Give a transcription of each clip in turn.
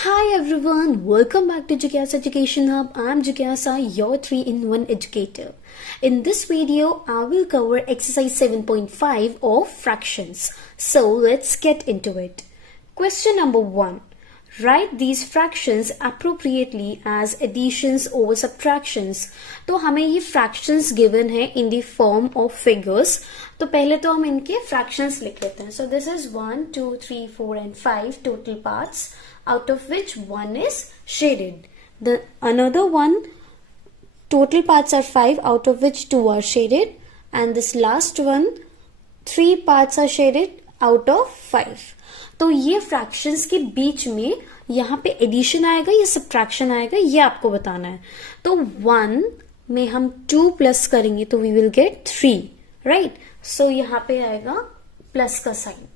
Hi everyone, welcome back to Jigyasa Education Hub. I'm Jigyasa, your 3-in-1 educator. In this video, I will cover exercise 7.5 of fractions. So let's get into it. Question number 1. Write these fractions appropriately as additions over subtractions. तो हमें ये fractions given है in the form of figures. तो पहले तो हम इनके fractions लिख लेते हैं. So this is 1, 2, 3, 4 and 5 total parts, out of which one is shaded. The another one, total parts are 5, out of which 2 are shaded, and this last one, 3 parts are shaded out of 5. तो ये fractions के बीच में यहाँ पे addition आएगा या subtraction आएगा, ये आपको बताना है. तो 1 में हम 2 प्लस करेंगे तो we will get 3, right. So यहाँ पे आएगा प्लस का साइन.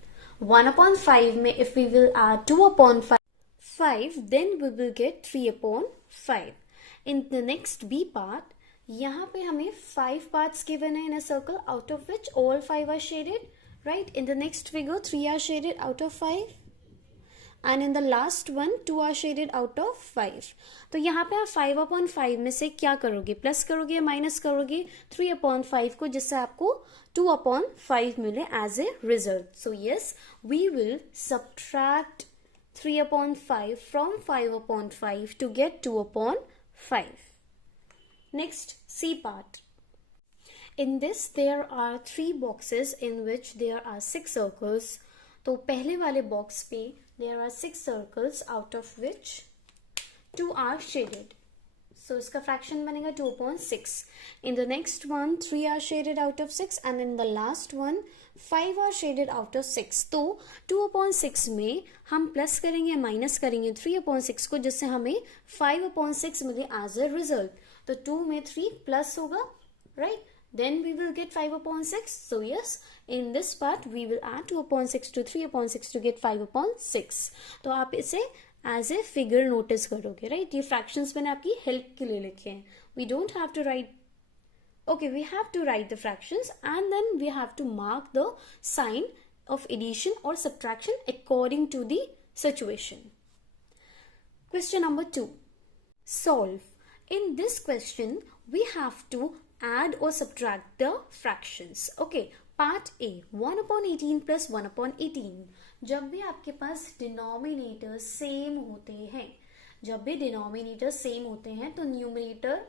1/5 में if we will add 2/5, then we will get 3/5. In the next B part, यहाँ पे हमें 5 parts given है in a circle, out of which all 5 are shaded, right? In the next figure, 3 are shaded out of 5. And in the last one, 2 are shaded out of 5. तो यहाँ पे आप 5/5 में से क्या करोगे? प्लस करोगे या माइनस करोगे 3/5 को, जिससे आपको 2/5 मिले as a result. So yes, we will subtract 3/5 from 5/5 to get 2/5. Next, C part. In this, there are 3 boxes in which there are 6 circles. तो पहले वाले बॉक्स पे there are 6 circles, out of which 2 are shaded. So इसका fraction बनेगा 2/6. In the next one, 3 are shaded out of 6, and in the last one, 5 are shaded out of 6. तो 2/6 में हम plus करेंगे या माइनस करेंगे 3/6 को, जिससे हमें 5/6 मिले as a result. तो 2 में 3 प्लस होगा, right? Then we will get 5/6. So yes, in this part we will add 2/6 to 3/6 to get 5/6. तो आप इसे as a figure notice करोगे, right? ये fractions मैंने आपकी help के लिए लिखे हैं. We don't have to write. Okay, we have to write the fractions and then we have to mark the sign of addition or subtraction according to the situation. Question number 2. Solve. In this question, we have to add or subtract the fractions. Okay, part A, 1/18 plus 1/18. जब भी आपके पास denominator same होते हैं, तो numerator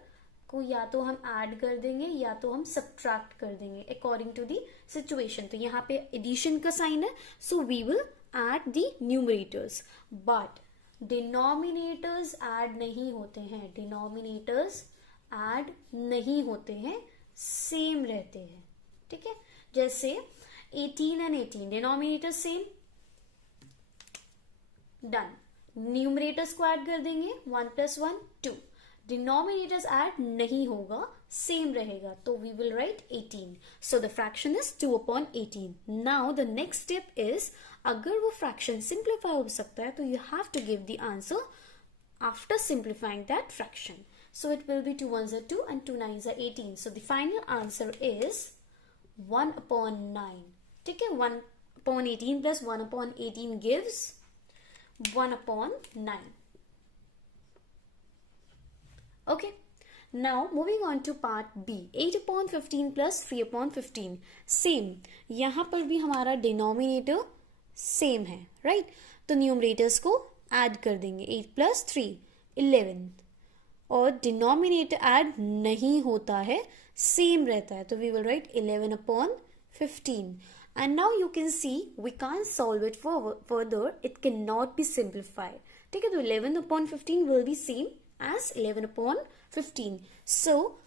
को या तो हम ऐड कर देंगे या तो हम सब्ट्रैक्ट कर देंगे अकॉर्डिंग टू दी सिचुएशन. तो यहाँ पे एडिशन का साइन है, so we will add the numerators. But denominators add नहीं होते हैं, सेम रहते हैं. ठीक है, जैसे 18 and 18 denominator same, done. Numerators को ऐड कर देंगे 1 + 1 2. डिनोमिनेटर्स ऐड नहीं होगा, सेम रहेगा, तो we will write 18. So the fraction is 2/18. Now the next step is, अगर वो फ्रैक्शन सिंप्लीफाई हो सकता है तो you have to give the answer after simplifying that fraction. So it will be 2 1s are 2 and 2 9s are 18. So the final answer is 1/9. ठीक है, 1/18 plus 1/18 gives 1/9. Okay. Now moving on to part B, 8/15 plus 3/15. Same, यहाँ पर भी हमारा denominator same है, right? तो numerators को add कर देंगे. 8 + 3 11. और डिनोमिनेटर ऐड नहीं होता है, सेम रहता है, तो we will write 11/15. And now you can see we can't solve it further, it can not be simplified. ठीक है, तो 11/15 will be same as 11/15. So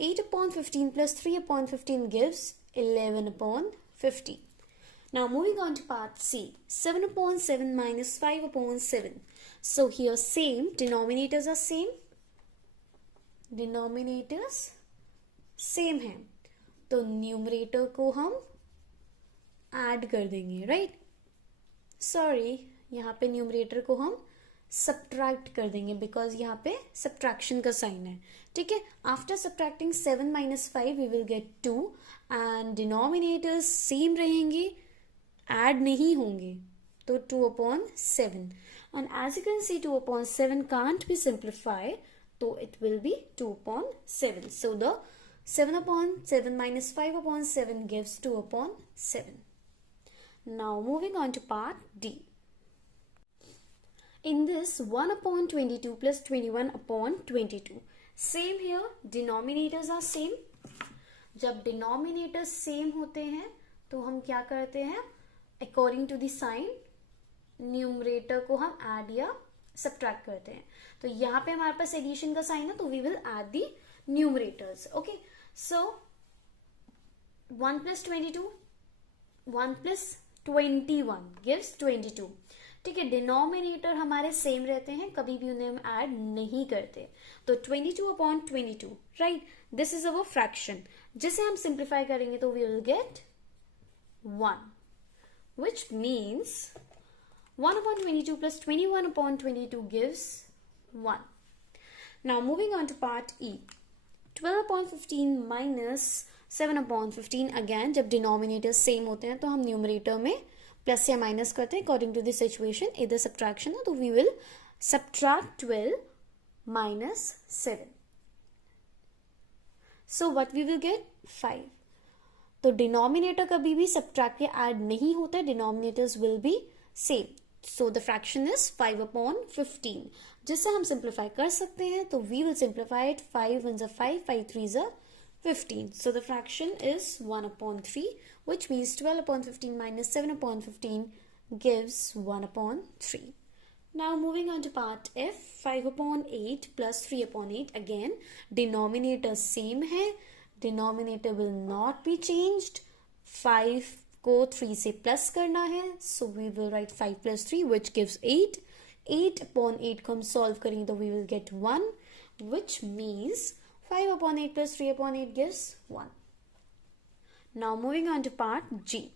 8/15 plus 3/15 gives 11/15. Now moving on to part C, 7/7 minus 5/7. So here same, denominators are same. हैं, तो numerator को हम add कर देंगे, right? Sorry, यहाँ पे न्यूमरेटर को हम सब्ट्रैक्ट कर देंगे बिकॉज यहाँ पे सब्ट्रैक्शन का साइन है. ठीक है, after subtracting 7 - 5 we will get 2 and denominators same रहेंगे, ऐड नहीं होंगे. तो 2/7 and as you can see 2/7 can't be simplified, so it will be 2/7. So the 7/7 minus 5/7 gives 2/7. Now moving on to part D. In this 1/22 plus 21/22. Same here, denominators are same. जब denominators same होते हैं तो हम क्या करते हैं, according to the sign numerator को हम ऐड या सब्ट्रैक्ट करते हैं. तो यहाँ पे हमारे पास एडिशन का साइन है तो we will add the numerators. Okay, so 1 plus 22, 1 plus 21 gives 22. ठीक है, डिनोमिनेटर हमारे सेम रहते हैं, कभी भी उन्हें हम ऐड नहीं करते. तो 22/22, right, this is our fraction, जिसे हम सिंप्लीफाई करेंगे तो we will get 1, which means 1/22 plus 21/22 gives 1. Now moving on to part E. 12/15 minus 7/15. Again, जब डिनोमिनेटर सेम होते हैं तो हम न्यूमरेटर में प्लस या माइनस करते हैं अकॉर्डिंग टू द सिचुएशन. इधर सब्ट्रैक्शन है तो we will subtract 12 minus 7. So what we will get? 5. तो डिनोमिनेटर कभी भी सब्ट्रैक्ट या ऐड नहीं होता, denominators will be same. So the fraction is 5/15, जिससे हम सिंप्लीफाई कर सकते हैं. तो we will simplify it. 5 1s are 5, 5 3s are 15. So the fraction is 1/3, which means 12/15 minus 7/15 gives 1/3. Now moving on to part F. 5/8 plus 3/8. Again, denominator same है, denominator will not be changed. 5 को 3 से plus करना है, so we will write 5 plus 3 which gives 8. 8/8 को हम solve करेंगे तो we will get 1, which means 5/8 plus 3/8 gives 1. Now moving on to part G.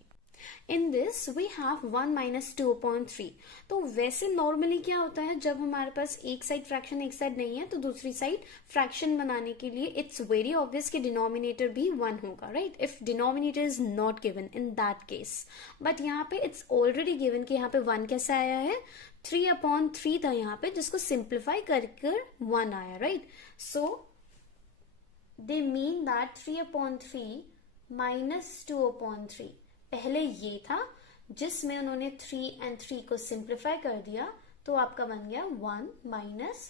In this we have 1 minus 2/3. तो वैसे नॉर्मली क्या होता है, जब हमारे पास एक साइड फ्रैक्शन एक साइड नहीं है तो दूसरी साइड फ्रैक्शन बनाने के लिए इट्स वेरी ऑब्वियस कि डिनोमिनेटर भी 1 होगा, right, if denominator is not given in that case. But यहाँ पे इट्स ऑलरेडी गिवन कि यहाँ पे 1 कैसे आया है, 3/3 था यहाँ पे, जिसको सिंप्लीफाई कर 1 आया, right. So they mean that 3/3 minus 2/3 पहले ये था, जिसमें उन्होंने 3 and 3 को सिंप्लीफाई कर दिया तो आपका बन गया 1 minus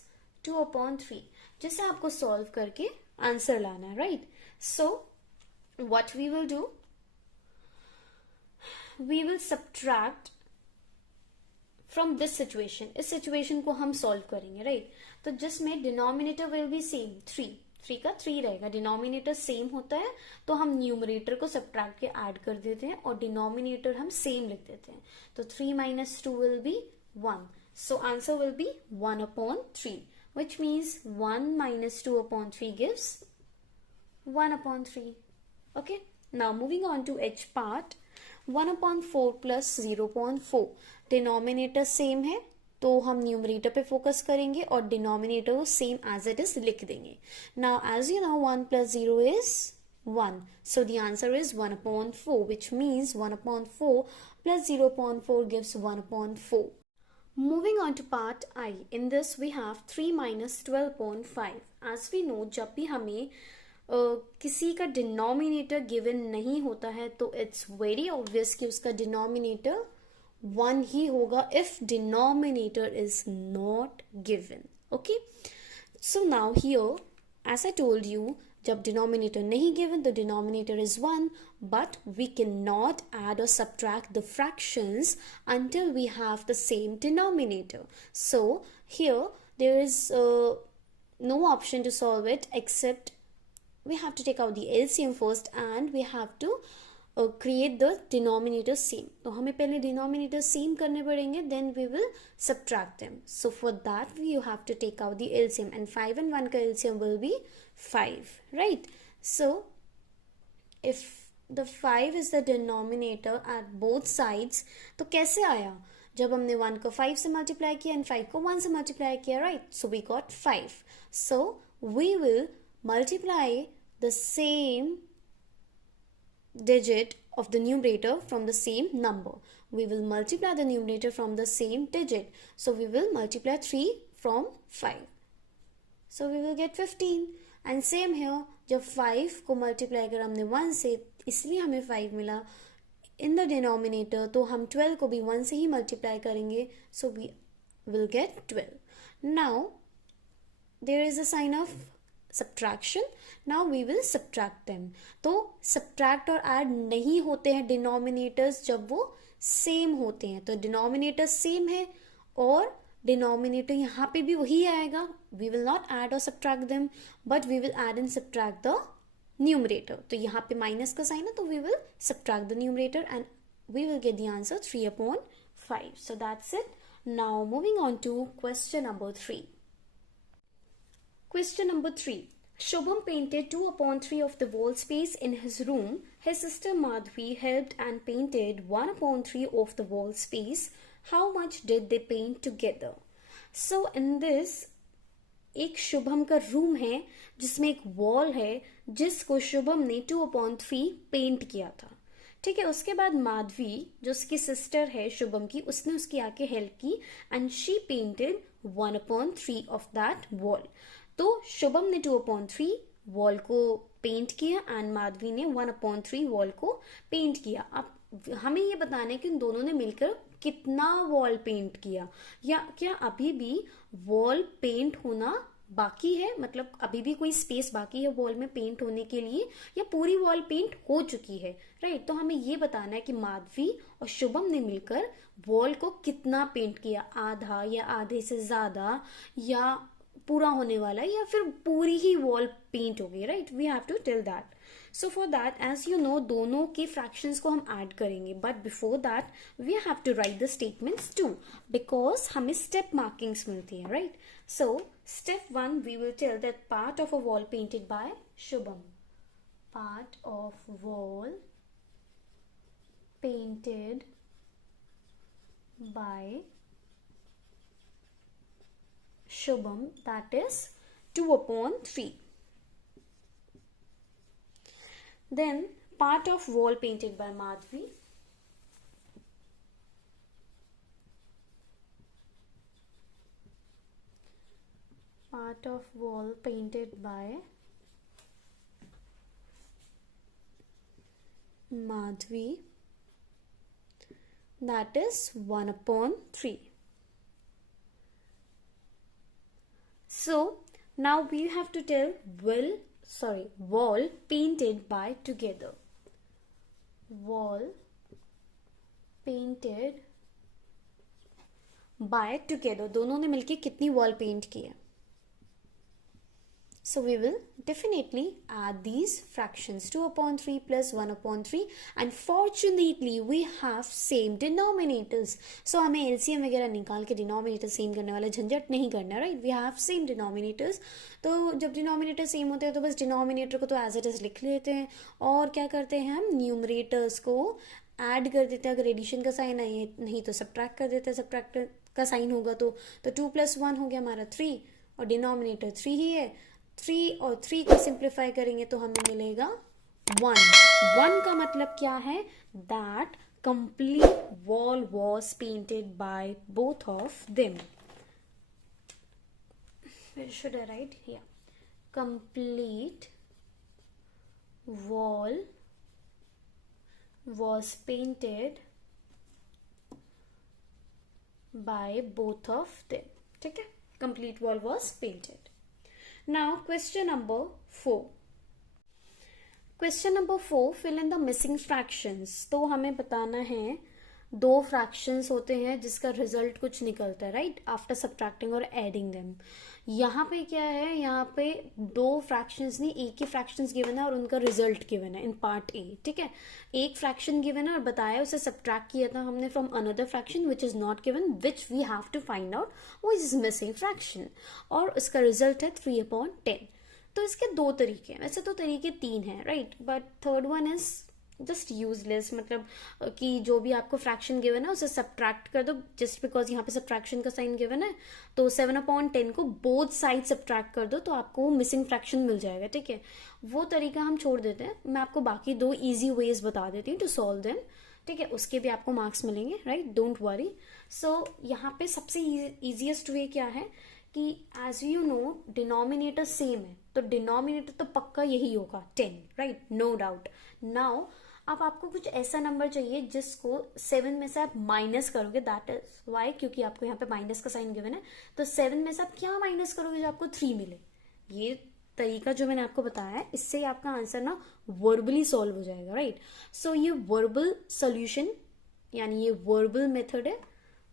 2/3, जिसे आपको सॉल्व करके आंसर लाना है, right. So what we will do, we will subtract from this situation. इस सिचुएशन को हम सॉल्व करेंगे, राइट. तो जिसमें डिनोमिनेटर विल बी सेम, 3 का 3 रहेगा, डिनोमिनेटर सेम होता है तो हम न्यूमरेटर को सब्ट्रैक्ट के ऐड कर देते हैं और डिनोमिनेटर हम सेम लिख देते हैं. तो 3 minus 2 will be 1, so answer will be 1/3, which means 1 minus 2/3 gives 1/3. Okay, now moving on to H part. 1/4 plus 0.4. Denominator same है तो हम न्यूमरेटर पे फोकस करेंगे और डिनोमिनेटर को सेम एज इट इज लिख देंगे. Now as you know 1 plus 0 is 1, so the answer is 1/4, which means 1/4 plus 0.4 gives 1/4. Moving on to part I. In this we have 3 minus 12.5. As we know, जब भी हमें किसी का denominator given नहीं होता है तो इट्स वेरी ऑब्वियस कि उसका डिनोमिनेटर 1 ही होगा if denominator is not given. Okay, so now here as I told you, जब denominator नहीं given the denominator is 1, but we cannot add or subtract the fractions until we have the same denominator. So here there is no option to solve it except we have to take out the LCM first and we have to create the denominator same. तो हमें पहले denominator same करने पड़ेंगे, then we will subtract them. So for that you have to take out the LCM and 5 and 1 का LCM will be 5, right? So if the 5 is the denominator at both sides, तो कैसे आया, जब हमने 1 को 5 से मल्टीप्लाई किया and 5 को 1 से मल्टीप्लाई किया, right? So we got 5. So we will multiply the same digit of the numerator from the same number. We will multiply the numerator from the same digit. So we will multiply 3 from 5. So we will get 15. And same here, जब 5 को multiply करा हमने 1 से, इसलिए हमें 5 मिला. In the denominator, तो हम 12 को भी 1 से ही multiply करेंगे. So we will get 12. Now there is a sign of subtraction. Now we will subtract them. तो subtract और add नहीं होते हैं denominators जब वो same होते हैं. तो denominator same है और denominator यहाँ पे भी वही आएगा. We will not add or subtract them, but we will add and subtract the numerator. तो यहाँ पे minus का sign है, तो we will subtract the numerator and we will get the answer 3/5. So that's it. Now moving on to question number 3. Question number 3. Shubham painted 2/3 of the wall space in his room. His sister Madhvi helped and painted 1/3 of the wall space. How much did they paint together? So in this, एक शुभम का room है जिसमें एक wall है जिसको शुभम ने 2/3 paint किया था. ठीक है. उसके बाद माधवी जो उसकी सिस्टर है शुभम की, उसने उसकी आके हेल्प की and she painted 1/3 of that wall. तो शुभम ने 2/3 वॉल को पेंट किया एंड माधवी ने 1/3 वॉल को पेंट किया. अब हमें ये बताना है कि उन दोनों ने मिलकर कितना वॉल पेंट किया, या क्या अभी भी वॉल पेंट होना बाकी है, मतलब अभी भी कोई स्पेस बाकी है वॉल में पेंट होने के लिए, या पूरी वॉल पेंट हो चुकी है. राइट. तो हमें ये बताना है कि माधवी और शुभम ने मिलकर वॉल को कितना पेंट किया, आधा या आधे से ज्यादा, या पूरा होने वाला है, या फिर पूरी ही वॉल पेंट हो गई. Right. We have to tell that. So for that, as you know, दोनों के फ्रैक्शंस को हम ऐड करेंगे, but before that we have to write the statements to, because हमें स्टेप मार्किंग्स मिलती है. Right. So step 1, we will tell that part of a wall painted by Shubham. Part of wall painted by Shubham, that is 2/3. Then part of wall painted by Madhvi. Part of wall painted by Madhvi, that is 1/3. So now we have to tell wall painted by together. Wall painted by together. दोनों ने मिलके कितनी wall paint की है. So we will definitely add these fractions, 2/3 plus 1/3, and fortunately we have same denominators. So हमें LCM वगैरह निकाल के denominator same करने वाला झंझट नहीं करना. right. We have same denominators. तो जब denominator same होते हैं तो बस denominator को तो as it is लिख लेते हैं, और क्या करते हैं हम numerators को ऐड कर देते हैं. अगर एडिशन का साइन है नहीं तो सब्ट्रैक्ट कर देते हैं. सब्ट्रैक्ट का साइन होगा तो 2 + 1 हो गया हमारा 3, और डिनोमिनेटर 3 ही है. 3 और 3 को सिंप्लीफाई करेंगे तो हमें मिलेगा 1. 1 का मतलब क्या है? That complete wall was painted by both of them. Should I write? या complete wall was painted by both of them. ठीक है. Complete wall was painted. Now question number 4. Question number 4, fill in the missing fractions. तो हमें बताना है 2 fractions होते हैं जिसका रिजल्ट कुछ निकलता है. राइट. आफ्टर सब्ट्रैक्टिंग और एडिंग देम. यहाँ पे क्या है? यहाँ पे 2 फ्रैक्शंस नहीं, एक ही फ्रैक्शंस गिवन है और उनका रिजल्ट गिवन है इन पार्ट ए. ठीक है. एक फ्रैक्शन गिवन है और बताया उसे सब्ट्रैक्ट किया था हमने from another fraction which is not given, which we have to find out which is missing fraction, और उसका रिजल्ट है 3/10. तो इसके 2 तरीके हैं. वैसे तो तरीके 3 हैं. Right. But third one is just useless, मतलब कि जो भी आपको फ्रैक्शन गिवन है उसे सब्ट्रैक्ट कर दो, जस्ट बिकॉज यहाँ पे सब्ट्रैक्शन का साइन गिवन है। तो 7/10 को बोथ साइड सब्ट्रैक्ट कर दो तो आपको मिसिंग फ्रैक्शन मिल जाएगा, ठीक है। वो तरीका हम छोड़ देते हैं, मैं आपको बाकी 2 ईजी वेज बता देती हूँ टू सॉल्व देम, ठीक है। उसके भी आपको मार्क्स मिलेंगे, राइट, डोंट वरी। सो यहाँ पे सबसे इजीएस्ट वे क्या है कि as you know denominator same है, तो डिनोमिनेटर तो पक्का यही होगा 10, राइट, नो डाउट। नाउ अब आपको कुछ ऐसा नंबर चाहिए जिसको 7 में से आप माइनस करोगे, दैट इज वाई, क्योंकि आपको यहाँ पे माइनस का साइन गिवन है। तो 7 में से आप क्या माइनस करोगे जो आपको 3 मिले। ये तरीका जो मैंने आपको बताया है, इससे आपका आंसर ना वर्बली सॉल्व हो जाएगा, राइट। सो ये वर्बल सोल्यूशन यानी ये वर्बल मेथड है,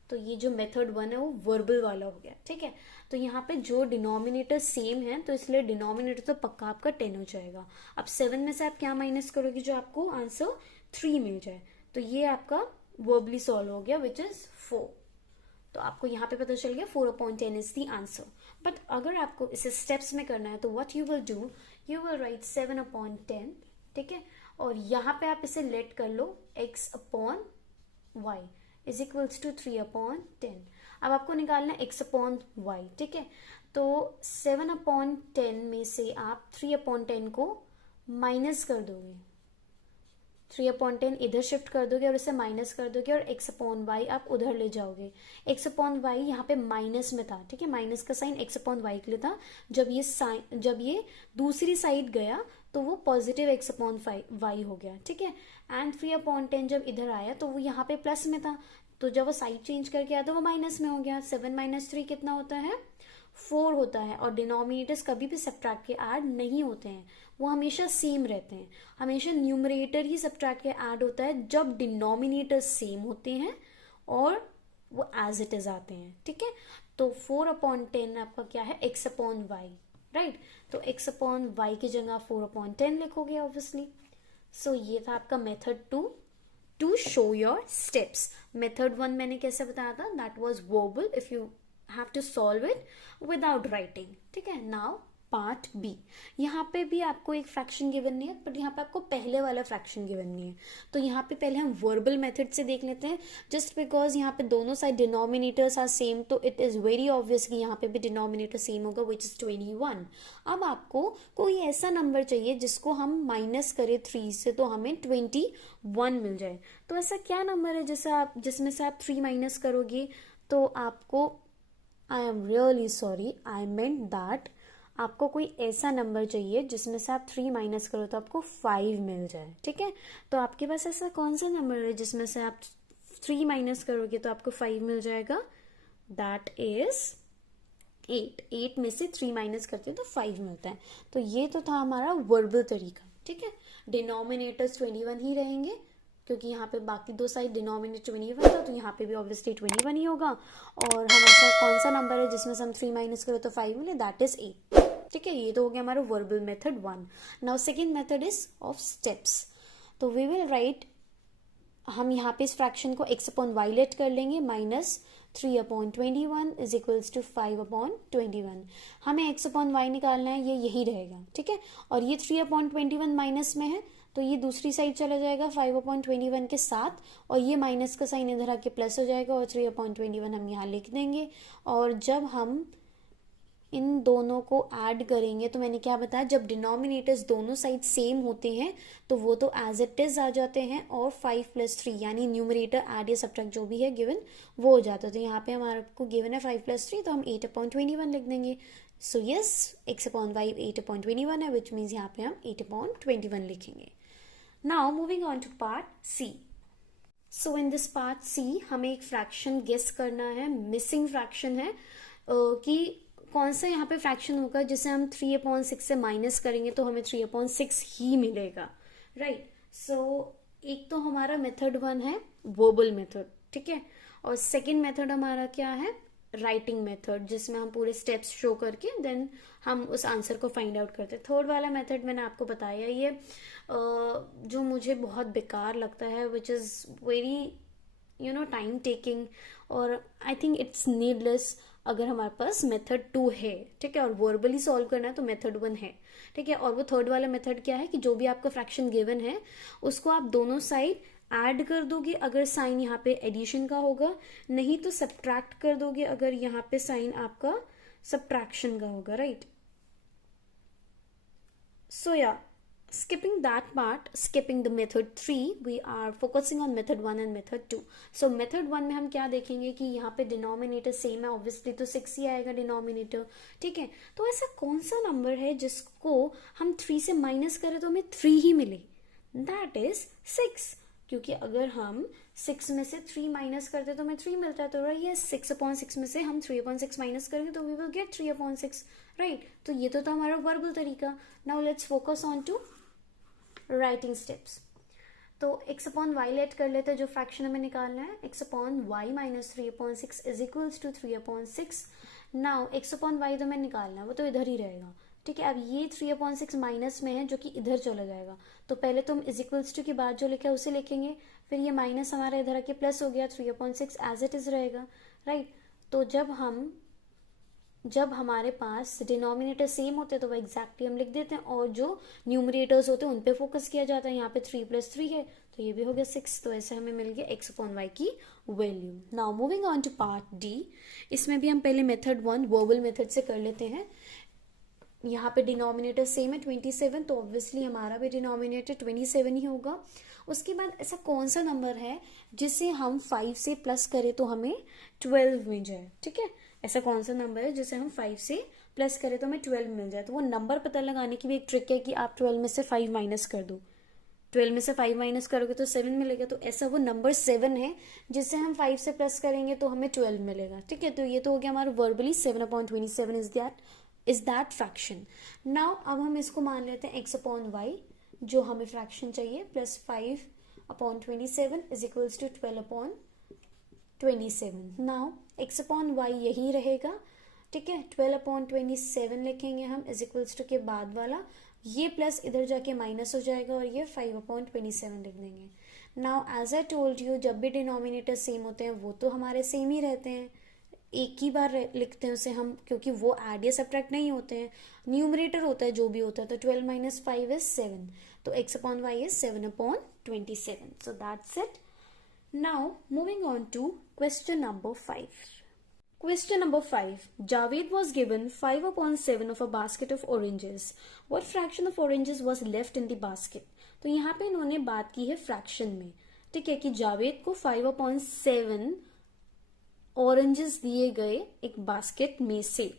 तो ये जो मेथड 1 है वो वर्बल वाला हो गया, ठीक है। तो यहाँ पे जो डिनोमिनेटर सेम है तो इसलिए डिनोमिनेटर तो पक्का आपका 10 हो जाएगा। अब 7 में से आप क्या माइनस करोगे जो आपको आंसर 3 मिल जाए, तो ये आपका वर्बली सॉल्व हो गया विच इज 4। तो आपको यहाँ पे पता चल गया 4/10 इज द आंसर। बट अगर आपको इसे स्टेप्स में करना है तो what you will do, you will write 7/10, ठीक है, और यहाँ पे आप इसे लेट कर लो x/y इज इक्वल्स टू 3/10। अब आपको निकालना है x/y, ठीक है। तो 7/10 में से आप 3/10 को माइनस कर दोगे, 3/10 इधर शिफ्ट कर दोगे और इसे माइनस कर दोगे और x/y आप उधर ले जाओगे। x/y यहाँ पे माइनस में था, ठीक है, माइनस का साइन x/y के लिए था। जब ये दूसरी साइड गया तो वो पॉजिटिव x/y हो गया, ठीक है। एंड 3/10 जब इधर आया तो वो यहाँ पे प्लस में था, तो जब वो साइड चेंज करके आया तो वो माइनस में हो गया। 7 - 3 कितना होता है, 4 होता है। और डिनोमिनेटर्स कभी भी सब्ट्रैक्ट के ऐड नहीं होते हैं, वो हमेशा सेम रहते हैं। हमेशा न्यूमरेटर ही सब्ट्रैक्ट के ऐड होता है जब डिनोमिनेटर्स सेम होते हैं और वो एज इट इज आते हैं, ठीक है। तो 4/10 आपका क्या है, x/y, राइट। तो x/y की जगह 4/10 लिखोगे ऑब्वियसली। सो ये था आपका method 2 to show your steps. Method 1 मैंने कैसे बताया था, that was verbal, if you have to solve it without writing, ठीक है। नाउ पार्ट बी, यहाँ पे भी आपको एक फ्रैक्शन गिवन नहीं है, बट यहाँ पे आपको पहले वाला फ्रैक्शन गिवन नहीं है। तो यहाँ पे पहले हम वर्बल मेथड से देख लेते हैं, जस्ट बिकॉज यहाँ पे दोनों साइड डिनोमिनेटर्स आर सेम, तो इट इज वेरी ऑब्वियस कि यहाँ पे भी डिनोमिनेटर सेम होगा विच इज 21। अब आपको कोई ऐसा नंबर चाहिए जिसको हम माइनस करें 3 से तो हमें 21 मिल जाए। तो ऐसा क्या नंबर है जिसमें से आप 3 माइनस करोगे तो आपको, I am really sorry, I meant that आपको कोई ऐसा नंबर चाहिए जिसमें से आप 3 माइनस करो तो आपको 5 मिल जाए, ठीक है। तो आपके पास ऐसा कौन सा नंबर है जिसमें से आप 3 माइनस करोगे तो आपको 5 मिल जाएगा, दैट इज 8 में से 3 माइनस करते हैं तो 5 मिलता है। तो ये तो था हमारा वर्बल तरीका, ठीक है। डिनोमिनेटर्स 21 ही रहेंगे क्योंकि यहाँ पे बाकी 2 साइड डिनोमिनेटर 21 था, तो यहाँ पे भी ऑब्वियसली 21 ही होगा। और हम ऐसा कौन सा नंबर है जिसमें से हम 3 माइनस करें तो 5 मिले, दैट इज 8, ठीक है। ये तो हो गया हमारा verbal method 1। Now second method is of steps. तो वी विल राइट, हम यहाँ पे इस फ्रैक्शन को x/y लेट कर लेंगे, माइनस 3/21 इज इक्वल्स टू 5/21। हमें x/y निकालना है, ये यही रहेगा, ठीक है। और ये 3/21 माइनस में है तो ये दूसरी साइड चला जाएगा 5/21 के साथ, और ये माइनस का साइन इधर आके प्लस हो जाएगा और 3/21 हम यहाँ लिख देंगे। और जब हम इन दोनों को ऐड करेंगे तो मैंने क्या बताया, जब डिनोमिनेटर्स दोनों साइड सेम होते हैं तो वो तो एज इट इज आ जाते हैं, और 5 + 3 यानी न्यूमरेटर ऐड या सब्ट्रैक्ट जो भी है गिवन वो हो जाता है। तो यहाँ पे हमारे को गिवन है 5 + 3, तो हम 8/21 लिख देंगे। सो यस, x/y 8/21 है, विच मीन्स यहाँ पे हम 8/21 लिखेंगे। Now moving on to part C. So in this part C हमें एक फ्रैक्शन गेस करना है, मिसिंग फ्रैक्शन है कि कौन सा यहाँ पे फ्रैक्शन होगा जिसे हम 3/6 से माइनस करेंगे तो हमें 3/6 ही मिलेगा, राइट। सो एक तो हमारा मेथड 1 है वर्बल मेथड, ठीक है, और सेकेंड मेथड हमारा क्या है, राइटिंग मेथड, जिसमें हम पूरे स्टेप्स शो करके देन हम उस आंसर को फाइंड आउट करते हैं। थर्ड वाला मेथड मैंने आपको बताया, ये जो मुझे बहुत बेकार लगता है, which is very time taking, और आई थिंक इट्स नीडलेस। अगर हमारे पास मेथड 2 है, ठीक है, और वर्बली सॉल्व करना है तो मेथड 1 है, ठीक है। और वो थर्ड वाला मेथड क्या है कि जो भी आपका फ्रैक्शन गिवन है उसको आप दोनों साइड ऐड कर दोगे अगर साइन यहाँ पे एडिशन का होगा, नहीं तो सब्ट्रैक्ट कर दोगे अगर यहाँ पे साइन आपका सब्ट्रैक्शन का होगा, right. So yeah, skipping that part, skipping the method 3, we are focusing on method 1 and method 2. So method 1 में हम क्या देखेंगे कि यहाँ पे डिनोमिनेटर सेम है, ऑब्वियसली तो 6 ही आएगा डिनोमिनेटर, ठीक है। तो ऐसा कौन सा नंबर है जिसको हम 3 से माइनस करें तो हमें 3 ही मिले, दैट इज 6। क्योंकि अगर हम 6 में से 3 माइनस करते तो हमें 3 मिलता है, तो ये 6/6 में से हम 3/6 माइनस करेंगे तो वी विल गेट 3/6, राइट। तो ये तो था हमारा वर्बल तरीका। Now let's focus on to writing steps. तो x/y लेट कर लेते हैं, जो फ्रैक्शन हमें निकालना है, x/y minus 3/6 is equals to 3/6। Now x/y तो हमें निकालना है, वो तो इधर ही रहेगा, ठीक है। अब ये 3/6 माइनस में है जो कि इधर चला जाएगा, तो पहले तो हम इज इक्वल्स टू के बाद जो लिखा है उसे लिखेंगे, फिर ये माइनस हमारा इधर आके प्लस हो गया, 3/6 एज इट इज रहेगा, राइट। तो जब हमारे पास डिनोमिनेटर सेम होते हैं तो वो एग्जैक्टली हम लिख देते हैं, और जो न्यूमरेटर्स होते हैं उन पे फोकस किया जाता है। यहाँ पे 3 + 3 है तो ये भी हो गया 6, तो ऐसे हमें मिल गया x/y की value. Now moving on to part D, इसमें भी हम पहले मेथड 1 वर्बल मेथड से कर लेते हैं। यहाँ पे डिनोमिनेटर सेम है 27, तो ऑब्वियसली हमारा भी डिनोमिनेटर 27 ही होगा। उसके बाद ऐसा कौन सा नंबर है जिसे हम 5 से प्लस करें तो हमें 12 मिल जाए, ठीक है। ऐसा कौन सा नंबर है जिसे हम 5 से प्लस करें तो हमें 12 मिल जाए। तो वो नंबर पता लगाने की भी एक ट्रिक है कि आप 12 में से 5 माइनस कर दो, 12 में से 5 माइनस करोगे तो 7 मिलेगा। तो ऐसा वो नंबर 7 है जिससे हम 5 से प्लस करेंगे तो हमें 12 मिलेगा, ठीक है। तो ये तो हो गया हमारा verbally 7/27 is that fraction. Now अब हम इसको मान लेते हैं x/y जो हमें फ्रैक्शन चाहिए, plus 5/27 is equals to 12/27। Now x/y यही रहेगा, ठीक है। 12/27 लिखेंगे हम इज इक्वल्स टू के बाद वाला, ये प्लस इधर जाके माइनस हो जाएगा और ये 5/27 लिख देंगे। Now as I told you, जब भी डिनोमिनेटर सेम होते हैं वो तो हमारे सेम ही रहते हैं, एक ही बार लिखते हैं उसे हम, क्योंकि वो ऐड या सब्ट्रैक्ट नहीं होते हैं, न्यूमरेटर होता है जो भी होता है। तो 12 - 5 इज 7, तो x/y is 7/27। So that's it. Now moving on to question number 5। Question number 5. Javed was given 5/7 of a basket of oranges. What fraction of oranges was left in the basket? तो यहाँ पे इन्होंने बात की है fraction में, ठीक है, कि जावेद को 5/7 ऑरेंजेस दिए गए एक बास्केट में से,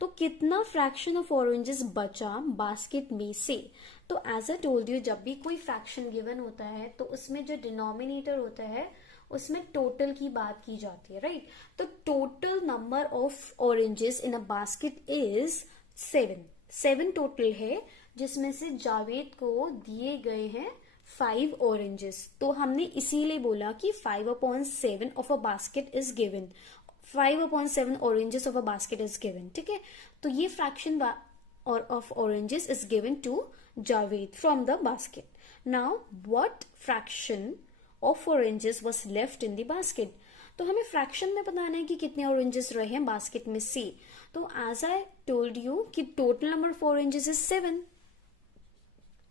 तो कितना फ्रैक्शन ऑफ ऑरेंजेस बचा बास्केट में से। तो एज अ टोल्ड यू, जब भी कोई फ्रैक्शन गिवन होता है तो उसमें जो डिनोमिनेटर होता है उसमें टोटल की बात की जाती है, राइट। तो total number of oranges in a basket is 7 total है, जिसमें से जावेद को दिए गए हैं 5 ऑरेंजेस। तो हमने इसीलिए बोला कि 5/7 of a basket is given, 5/7 oranges of a basket is given, ठीक है। तो ये fraction of oranges is given to Javed from the basket. Now what fraction of oranges was left in the basket. तो हमें फ्रैक्शन में बताना है कि कितने ऑरेंजेस रहे हैं बास्केट में से। तो एज आई टोल्ड यू कि total number of oranges is 7,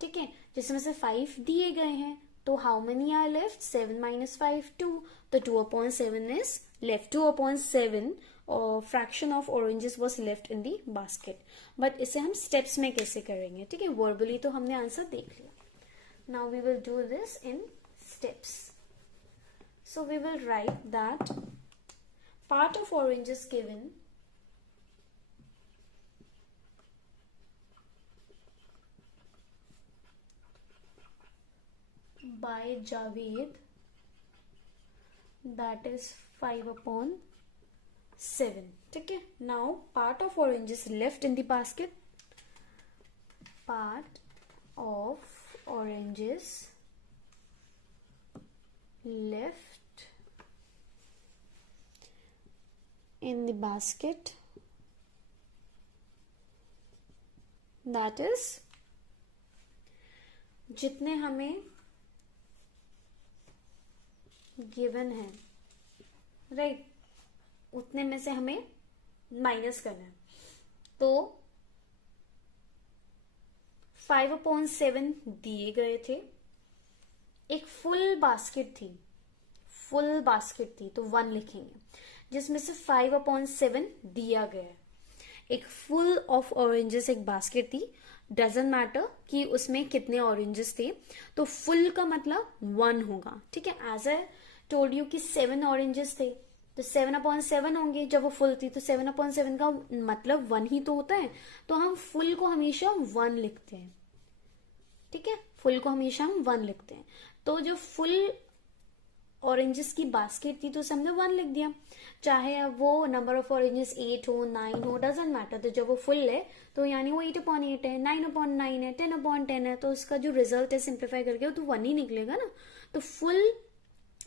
ठीक है, जिसमें से 5 दिए गए हैं। तो हाउ मेनी आर लेफ्ट, 7 - 5 2, तो 2/7 इज लेफ्ट। 2/7 और fraction of oranges was left in the basket. But इसे हम स्टेप्स में कैसे करेंगे, ठीक है, वर्बली तो हमने आंसर देख लिया। Now we will do this in steps. So we will write that part of orange is given by Javed, that is 5/7, ठीक है। Now part of orange is left in the basket, part of oranges left in the basket, that is जितने हमें given है, right, उतने में से हमें minus करना है। तो 5/7 दिए गए थे, एक फुल बास्केट थी, तो 1 लिखेंगे, जिसमें से 5/7 दिया गया है। एक फुल ऑफ ऑरेंजेस एक बास्केट थी, डजेंट मैटर कि उसमें कितने ऑरेंजेस थे, तो फुल का मतलब 1 होगा, ठीक है। एज ए टोल्ड यू कि 7 ऑरेंजेस थे, तो 7/7 होंगे, जब वो फुल थी तो 7/7 का मतलब 1 ही तो होता है, तो हम फुल को हमेशा 1 लिखते हैं, ठीक है। फुल को हमेशा हम 1 लिखते हैं। तो जो फुल ऑरेंजेस की बास्केट थी तो उसे हमने 1 लिख दिया, चाहे अब वो नंबर ऑफ ऑरेंजेस 8 हो 9 हो, डजेंट मैटर। तो जब वो फुल है तो यानी वो 8/8 है, 9/9 है, 10/10 है, तो उसका जो रिजल्ट है सिंप्लीफाई करके वो तो 1 ही निकलेगा ना। तो फुल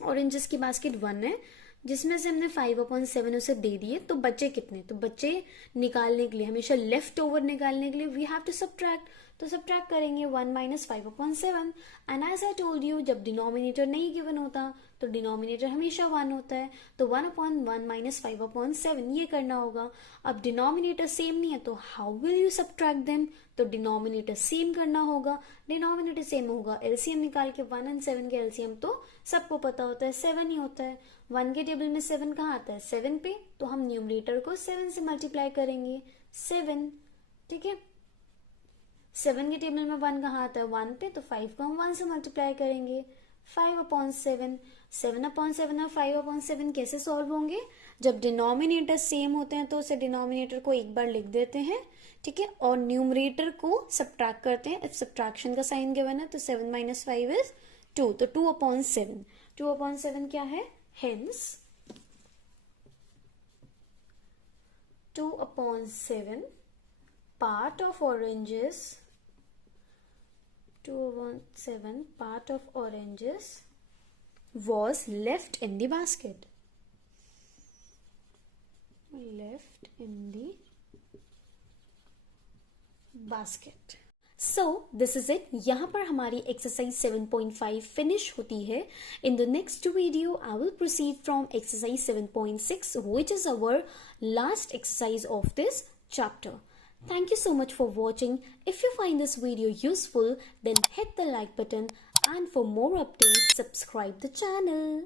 ऑरेंजेस की बास्केट 1 है, जिसमें से हमने 5/7 उसे दे दिए। तो बचे कितने, तो बच्चे निकालने के लिए, हमेशा लेफ्ट ओवर निकालने के लिए वी हैव टू सब्ट्रैक्ट, तो सब्ट्रैक्ट करेंगे 1 - 5/7। And as I told you, जब डिनोमिनेटर नहीं गिवन होता तो डिनोमिनेटर हमेशा 1 होता है, तो 1/1 - 5/7 ये करना होगा। अब डिनोमिनेटर सेम नहीं है तो how will you subtract them, तो डिनोमिनेटर सेम करना होगा। डिनोमिनेटर सेम होगा, एलसीएम निकाल के 1 और 7 के एलसीएम तो सबको पता होता है 7 ही होता है। 1 के टेबल में 7 कहाँ आता है, 7 पे, तो हम न्यूमरेटर को 7 से मल्टीप्लाई करेंगे, 7, ठीक है। 7 के टेबल में 1 कहाँ आता है, 1 पे, तो 5 को हम 1 से मल्टीप्लाई करेंगे, 5/7। 7/7 और 5/7 कैसे सॉल्व होंगे, जब डिनोमिनेटर सेम होते हैं तो उसे डिनोमिनेटर को एक बार लिख देते हैं, ठीक है, और न्यूमरेटर को सब्ट्रैक्ट करते हैं। इफ सब्ट्रैक्शन का साइन गिवन है तो 7 - 5 इज 2, तो 2/7। 2/7 क्या है, hence 2/7 part of oranges, 2/7 part of oranges was left in the basket, left in the basket. So this is it. यहाँ पर हमारी exercise 7.5 finish होती है. In the next video I will proceed from exercise 7.6, which is our last exercise of this chapter. Thank you so much for watching. If you find this video useful, then hit the like button, and for more updates subscribe the channel.